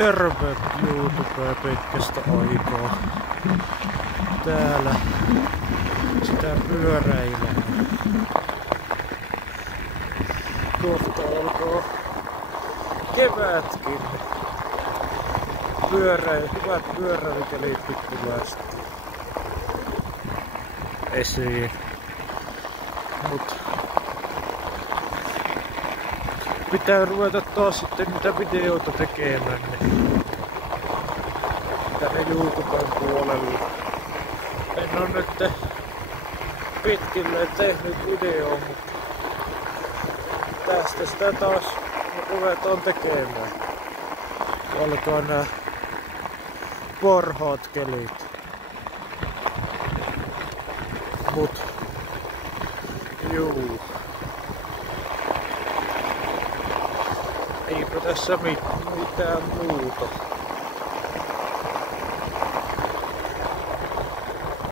Terve YouTube pitkästä aikaa. Täällä sitä pyöräilee. Kohta alkaa kevätkin. Hyvät pyöräilykelit pikkuväesti esiin. Mut pitää ruveta taas sitten mitä videoita tekemään tänne YouTuben puolelle. En oo nyt pitkille tehnyt videoa, mutta tästä sitä taas ruvetaan tekemään. Alkaa nää parhaat kelit. Mut juu. Eipä tässä mitään muuta.